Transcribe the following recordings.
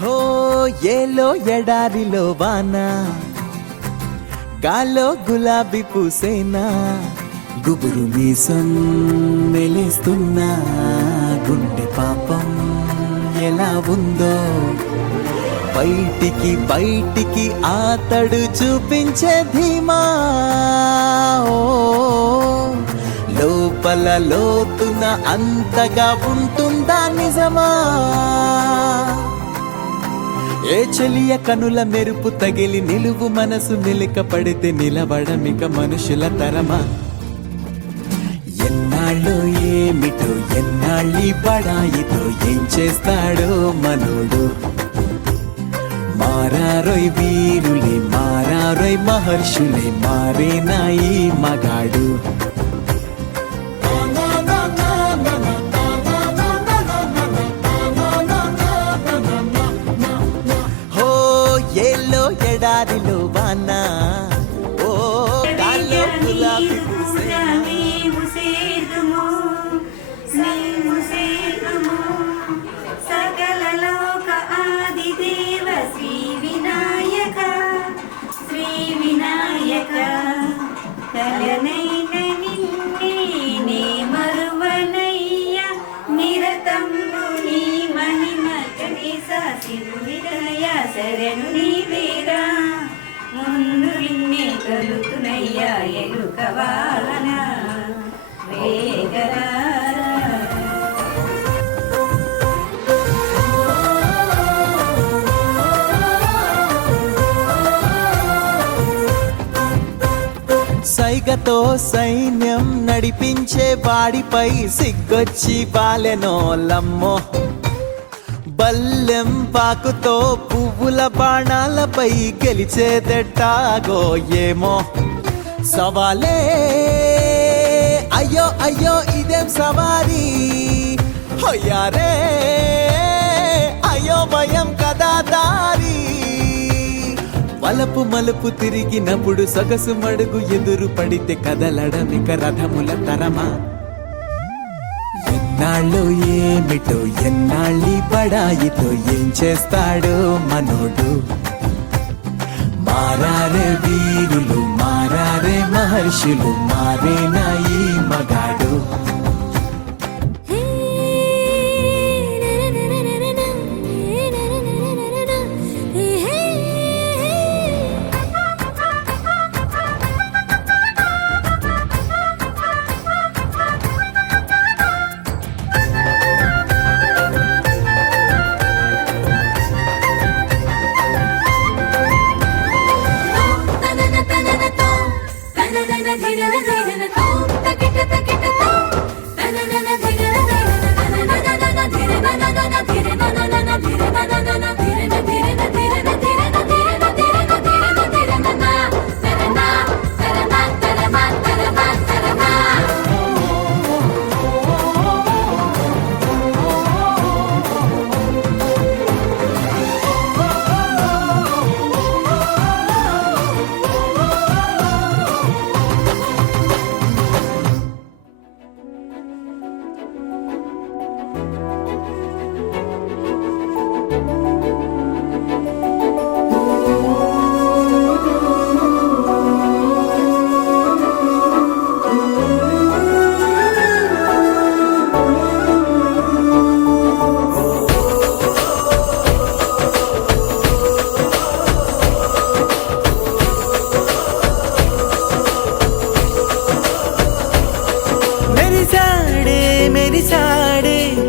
హో ఏలో ఎడారిలో వాన, గాల్లో గులాబీ పూసేనా, గుబురు మీసం మెలేస్తున్నా, గుండె పాపం ఎలా ఉందో బయటికి బయటికి ఆతడు చూపించే ధీమా. ఓ లోపల లోతున అంతగా ఉంటుందా నిజమా? ఏ చెలియ కనుల మెరుపు తగిలి నిలువు మనసు మెలిక పడితే నిలబడమిక మనుషుల తరమా? ఎన్నాళ్ళు ఏమిటో ఎన్నాళ్ళి బడాయితో ఏం చేస్తాడో మనోడు. మారారోయ్ వీరులే మారారోయ్ మహర్షులే మారేనాయి మగాడు. ఎడారిలో వాన ఓ గాల్లో గులాబీ పూసేనా. సకల లోక ఆది దేవ శ్రీ వినాయక శ్రీ వినాయక కలనైన నిన్నే మరువనయ్య నిరతము నీ మహిమ కనీసా శివుని దయ శరణు నీవేరా ముందు నిన్నే కలుతునయ్యా ఎరుక వాహన వేగరా. సైగతో సైన్యం నడిపించే వాడిపై సిగ్గొచ్చి బాలెనోలమ్మో బల్లెం పాకుతో పువ్వుల బాణాలపై గెలిచేదెట్టాగో ఏమో సవాలే అయ్యో అయ్యో ఇదేం సవారీ హొయ్యారే అయ్యో భయం కదా దారి వలపు మలుపు తిరిగినప్పుడు సొగసు మడుగు ఎదురు పడితే కదలడమిక రథముల తరమా ఎన్నాళ్ళు ఏమిటో ఎన్నాళ్ళి బడాయితో ఏం చేస్తాడో మనోడు మారారే వీరులు మారారే మహర్షులు మారేనా ఈ మగాడు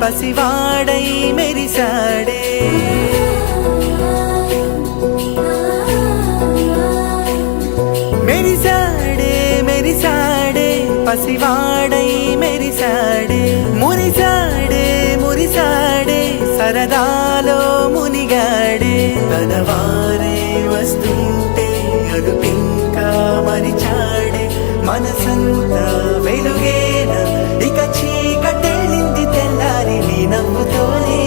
పసివాడై మెరిసాడే మెరిసాడే మెరిసాడే పసివాడై మెరిసాడే మురిసాడే మురిసాడే సరదాలో మునిగాడే తనవారే వస్తుంటే అదుపింకా మరిచాడే మనసంతా వెలుగేన ఇక చీకటెళ్ళింది తెల్లారి నీ నవ్వుతోనే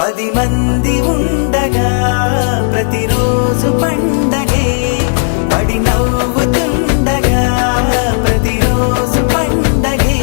10 మంది ఉండగా ప్రతిరోజు పండగే పడి నవ్వుతుండగా ప్రతిరోజు పండగే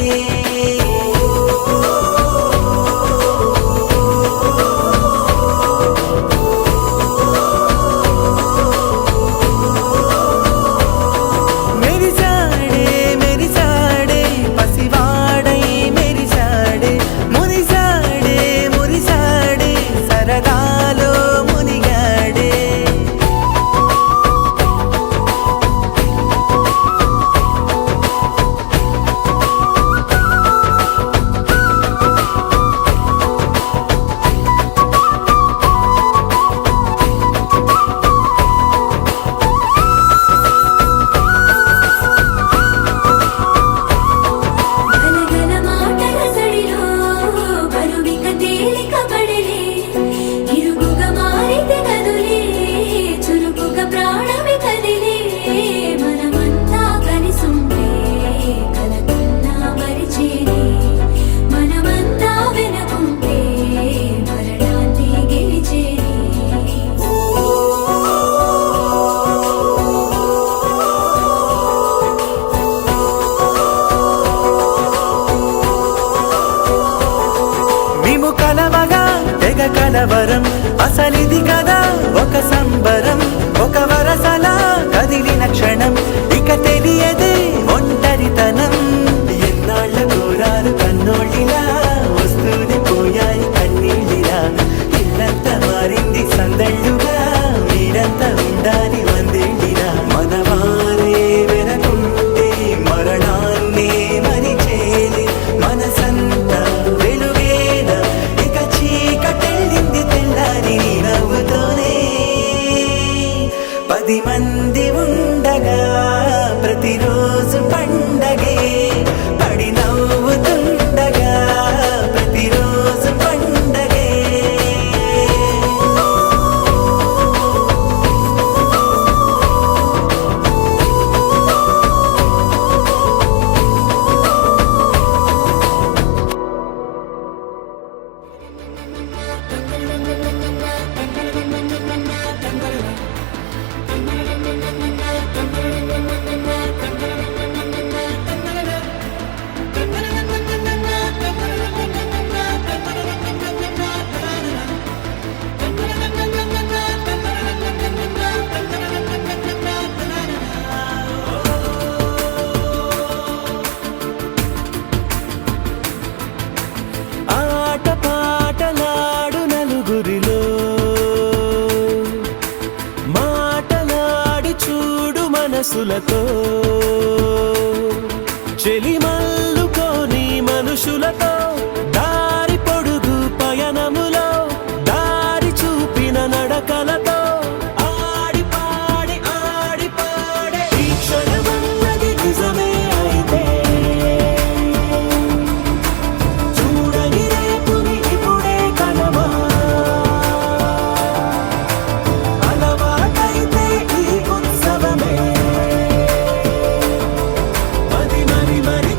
ఒక సంబరం ఒక వరసలా కదిలిన క్షణం ఇక తెలియదే ఒంటరితనం ఎన్నాళ్ళ కోరారు కన్నోళ్ళిలా వస్తూనే పోయాయి కన్నీళ్ళిలా ఇల్లంతా మారింది సందళ్ళుగా మీరంతా ఉండాలి వందేళ్ళిలా మనవారే వెనకుంటే మరణాన్నే మరిచేలి మనసంతా వెలుగేన ఇక చీకటెళ్ళింది తెల్లారి నీ నవ్వుతోనే 10 మంది ఉండగా ప్రతిరోజు పండగే పడి నవ్వుతుండగా ప్రతిరోజు పండగే ఆట పాటలాడు నలుగురిలో మాటలాడి చూడు మనసులతో చెలిమల్లుకోని మనుషులతో దారి పొడుగు పయనములో దారి చూపిన నడకలతో ఆడి పాడి ఈ క్షణమన్నది నిజమే అయితే చూడని రేపుని ఇప్పుడే కనమా అలవాటైతే ఈ ఉత్సవమే మరి మరి మరి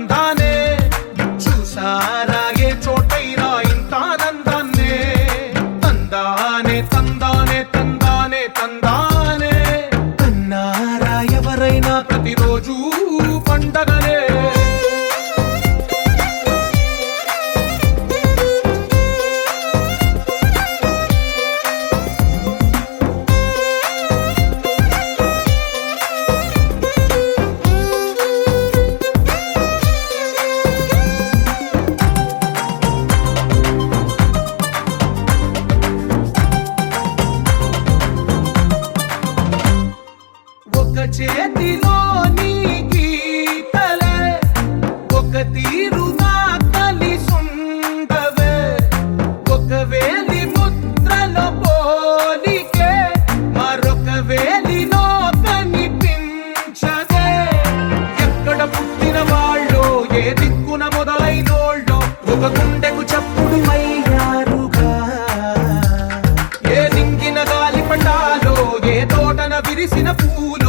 తందానే చూసారా ఏ చోటైనా ఇంత ఆనందాన్నే తందానే తందానే తందానే తందానే అన్నారా ఎవరైనా ప్రతిరోజు పండగనే ఒక చేతిలో నీ గీతలే ఒక తీరుగా కలిసుండవే ఒక వేలి ముద్రలో పోలికే మరొక వేలిలో కనిపించదే ఎక్కడ పుట్టిన వాళ్ళో ఏ దిక్కున మొదలైనోళ్ళో ఒక గుండెకు చప్పుడు అయ్యారుగా ఏ దింగిన గాలి పటాలో ఏ తోటన విరిసిన పూలు